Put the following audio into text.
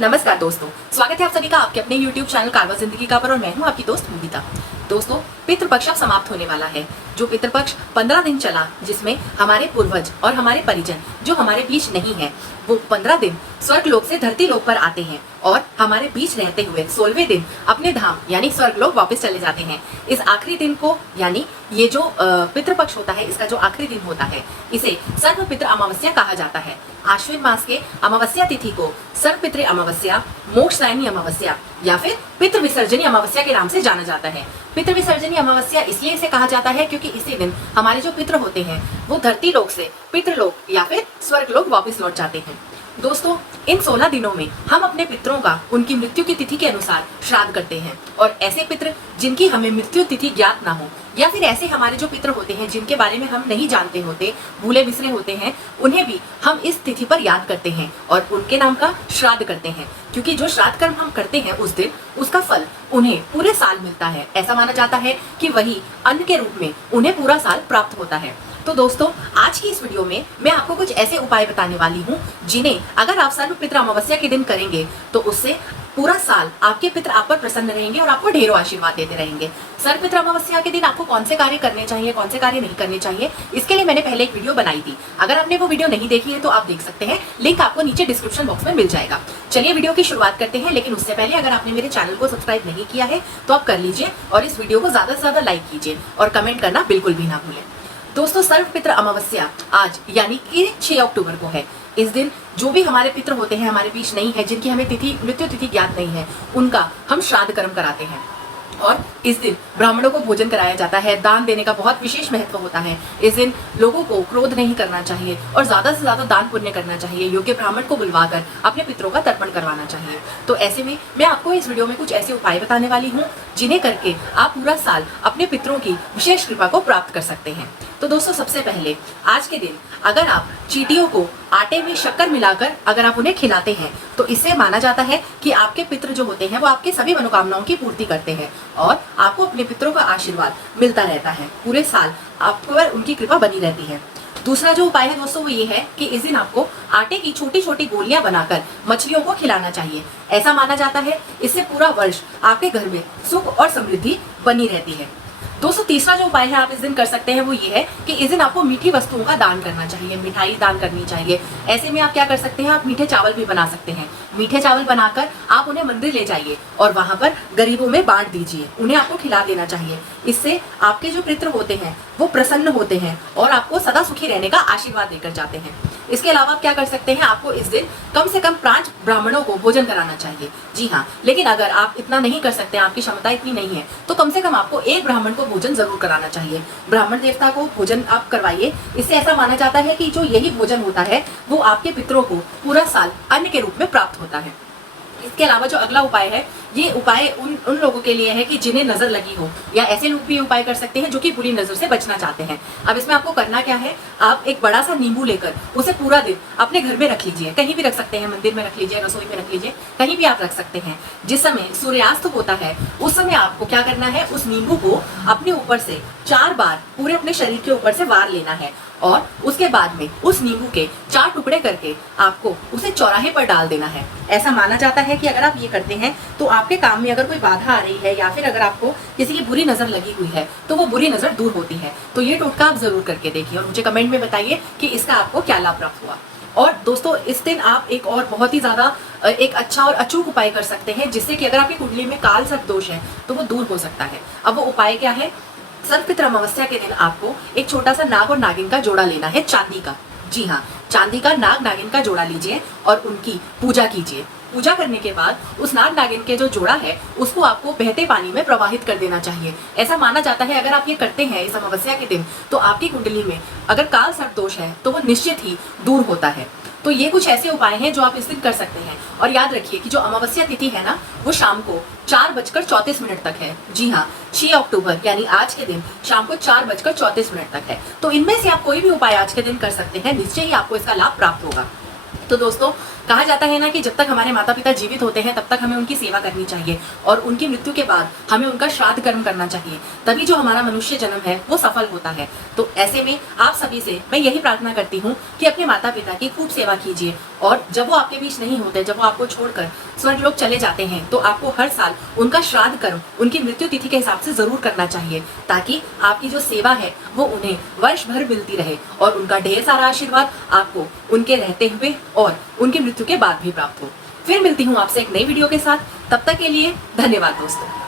नमस्कार दोस्तों, स्वागत है आप सभी का आपके अपने YouTube चैनल कारवा जिंदगी का पर और मैं हूं आपकी दोस्त मोहिता। दोस्तों, पितृपक्ष अब समाप्त होने वाला है। जो पितृपक्ष 15 दिन चला, जिसमें हमारे पूर्वज और हमारे परिजन जो हमारे बीच नहीं है, वो 15 दिन स्वर्ग लोक से धरती लोक पर आते हैं और हमारे बीच रहते हुए 16वें दिन अपने धाम यानी स्वर्ग लोक वापस चले जाते हैं। इस आखिरी दिन को यानी ये जो पितृपक्ष होता है, इसका जो आखिरी दिन होता है, इसे सर्व पितृ अमावस्या कहा जाता है। आश्विन मास के अमावस्या तिथि को सर्व पितृ अमावस्या, मोक्षदायिनी अमावस्या या फिर पितृ विसर्जनी अमावस्या के नाम से जाना जाता है। पितृ विसर्जनी अमावस्या इसलिए इसे कहा जाता है क्योंकि इसी दिन हमारे जो पितृ होते हैं वो धरती लोक से पितृलोक या फिर स्वर्ग लोक वापस लौट जाते हैं। दोस्तों, इन 16 दिनों में हम अपने पितरों का उनकी मृत्यु की तिथि के अनुसार श्राद्ध करते हैं और ऐसे पितृ जिनकी हमें मृत्यु तिथि ज्ञात ना हो या फिर ऐसे हमारे जो पितृ होते हैं जिनके बारे में हम नहीं जानते होते, भूले बिसरे होते हैं, उन्हें भी हम इस तिथि पर याद करते हैं और उनके नाम का श्राद्ध करते हैं, क्योंकि जो श्राद्ध कर्म हम करते हैं उस दिन उसका फल उन्हें पूरे साल मिलता है। ऐसा माना जाता है कि वही अन्न के रूप में उन्हें पूरा साल प्राप्त होता है। तो दोस्तों, आज की इस वीडियो में मैं आपको कुछ ऐसे उपाय बताने वाली हूँ जिन्हें अगर आप सर्व पितृ अमावस्या के दिन करेंगे तो उससे पूरा साल आपके पितृ आप पर प्रसन्न रहेंगे और आपको ढेरों आशीर्वाद देते रहेंगे। सर्व पितृ अमावस्या के दिन आपको कौन से कार्य करने चाहिए, कौन से कार्य नहीं करने चाहिए, इसके लिए मैंने पहले एक वीडियो बनाई थी। अगर आपने वो वीडियो नहीं देखी है तो आप देख सकते हैं, लिंक आपको नीचे डिस्क्रिप्शन बॉक्स में मिल जाएगा। चलिए वीडियो की शुरुआत करते हैं, लेकिन उससे पहले अगर आपने मेरे चैनल को सब्सक्राइब नहीं किया है तो आप कर लीजिए और इस वीडियो को ज्यादा से ज्यादा लाइक कीजिए और कमेंट करना बिल्कुल भी ना भूलें। दोस्तों, सर्व पितृ अमावस्या आज यानी कि 6 अक्टूबर को है। इस दिन जो भी हमारे पितृ होते हैं हमारे बीच नहीं है, जिनकी हमें मृत्यु तिथि ज्ञात नहीं है, उनका हम श्राद्ध कर्म कराते हैं और इस दिन ब्राह्मणों को भोजन कराया जाता है। दान देने का बहुत विशेष महत्व होता है। इस दिन लोगों को क्रोध नहीं करना चाहिए और ज्यादा से ज्यादा दान पुण्य करना चाहिए। योग्य ब्राह्मण को बुलवाकर अपने पितरों का तर्पण करवाना चाहिए। तो ऐसे में मैं आपको इस वीडियो में कुछ ऐसे उपाय बताने वाली हूँ जिन्हें करके आप पूरा साल अपने पितरों की विशेष कृपा को प्राप्त कर सकते हैं। तो दोस्तों, सबसे पहले आज के दिन अगर आप चींटियों को आटे में शक्कर मिलाकर अगर आप उन्हें खिलाते हैं तो इससे माना जाता है कि आपके पितृ जो होते हैं वो आपके सभी मनोकामनाओं की पूर्ति करते हैं और आपको अपने पितरों का आशीर्वाद मिलता रहता है। पूरे साल आप पर उनकी कृपा बनी रहती है। दूसरा जो उपाय है दोस्तों वो ये है कि इस दिन आपको आटे की छोटी छोटी गोलियां बनाकर मछलियों को खिलाना चाहिए। ऐसा माना जाता है इससे पूरा वर्ष आपके घर में सुख और समृद्धि बनी रहती है। दोस्तों, तीसरा जो उपाय है आप इस दिन कर सकते हैं वो ये है कि इस दिन आपको मीठी वस्तुओं का दान करना चाहिए, मिठाई दान करनी चाहिए। ऐसे में आप क्या कर सकते हैं, आप मीठे चावल भी बना सकते हैं। मीठे चावल बनाकर आप उन्हें मंदिर ले जाइए और वहां पर गरीबों में बांट दीजिए, उन्हें आपको खिला देना चाहिए। इससे आपके जो पितृ होते हैं वो प्रसन्न होते हैं और आपको सदा सुखी रहने का आशीर्वाद देकर जाते हैं। इसके अलावा आप क्या कर सकते हैं, आपको इस दिन कम से कम 5 ब्राह्मणों को भोजन कराना चाहिए। जी हाँ, लेकिन अगर आप इतना नहीं कर सकते, आपकी क्षमता इतनी नहीं है, तो कम से कम आपको एक ब्राह्मण को भोजन जरूर कराना चाहिए। ब्राह्मण देवता को भोजन आप करवाइए। इससे ऐसा माना जाता है कि जो यही भोजन होता है वो आपके पितरों को पूरा साल अन्न के रूप में प्राप्त होता है। इसके अलावा जो अगला उपाय है, ये उपाय उन लोगों के लिए है कि जिन्हें नजर लगी हो या ऐसे लोग भी उपाय कर सकते हैं जो कि बुरी नजर से बचना चाहते हैं। अब इसमें आपको करना क्या है, आप एक बड़ा सा नींबू लेकर उसे पूरा दिन अपने घर में रख लीजिए। कहीं भी रख सकते हैं, मंदिर में रख लीजिए, रसोई में रख लीजिए, कहीं भी आप रख सकते हैं। जिस समय सूर्यास्त होता है उस समय आपको क्या करना है, उस नींबू को अपने ऊपर से 4 बार पूरे अपने शरीर के ऊपर से वार लेना है और उसके बाद में उस नींबू के 4 टुकड़े करके आपको उसे चौराहे पर डाल देना है। ऐसा माना जाता है कि अगर आप ये करते हैं तो आपके काम में अगर कोई बाधा आ रही है या फिर अगर आपको किसी की बुरी नजर लगी हुई है तो वो बुरी नजर दूर होती है। तो ये टोटका आप जरूर करके देखिए और मुझे कमेंट में बताइए कि इसका आपको क्या लाभ प्राप्त हुआ। और दोस्तों, इस दिन आप एक और बहुत ही ज्यादा एक अच्छा और अचूक उपाय कर सकते हैं जिससे कि अगर आपकी कुंडली में काल सर्प दोष है तो वो दूर हो सकता है। अब वो उपाय क्या है, सर्व पितृ अमावस्या के दिन आपको एक छोटा सा नाग और नागिन का जोड़ा लेना है, चांदी का। जी हाँ, चांदी का नाग नागिन का जोड़ा लीजिए और उनकी पूजा कीजिए। पूजा करने के बाद उस नाग नागिन के जो जोड़ा है उसको आपको बहते पानी में प्रवाहित कर देना चाहिए। ऐसा माना जाता है अगर आप ये करते हैं इस अमावस्या के दिन तो आपकी कुंडली में अगर काल सर्प दोष है तो वो निश्चित ही दूर होता है। तो ये कुछ ऐसे उपाय हैं जो आप इस दिन कर सकते हैं। और याद रखिए कि जो अमावस्या तिथि है ना वो शाम को 4:34 तक है। जी हाँ, 6 अक्टूबर यानी आज के दिन शाम को 4:34 तक है। तो इनमें से आप कोई भी उपाय आज के दिन कर सकते हैं, निश्चय ही आपको इसका लाभ प्राप्त होगा। तो दोस्तों, कहा जाता है ना कि जब तक हमारे माता पिता जीवित होते हैं तब तक हमें उनकी सेवा करनी चाहिए और उनकी मृत्यु के बाद हमें उनका श्राद्ध कर्म करना चाहिए, तभी जो हमारा मनुष्य जन्म है वो सफल होता है। तो ऐसे में आप सभी से मैं यही प्रार्थना करती हूँ कि अपने माता पिता की खूब सेवा कीजिए और जब वो आपके बीच नहीं होते, जब वो आपको छोड़कर स्वर्ग लोक चले जाते हैं, तो आपको हर साल उनका श्राद्ध कर्म उनकी मृत्यु तिथि के हिसाब से जरूर करना चाहिए, ताकि आपकी जो सेवा है वो उन्हें वर्ष भर मिलती रहे और उनका ढेर सारा आशीर्वाद आपको उनके रहते हुए और उनकी मृत्यु के बाद भी प्राप्त हो। फिर मिलती हूँ आपसे एक नई वीडियो के साथ, तब तक के लिए धन्यवाद दोस्तों।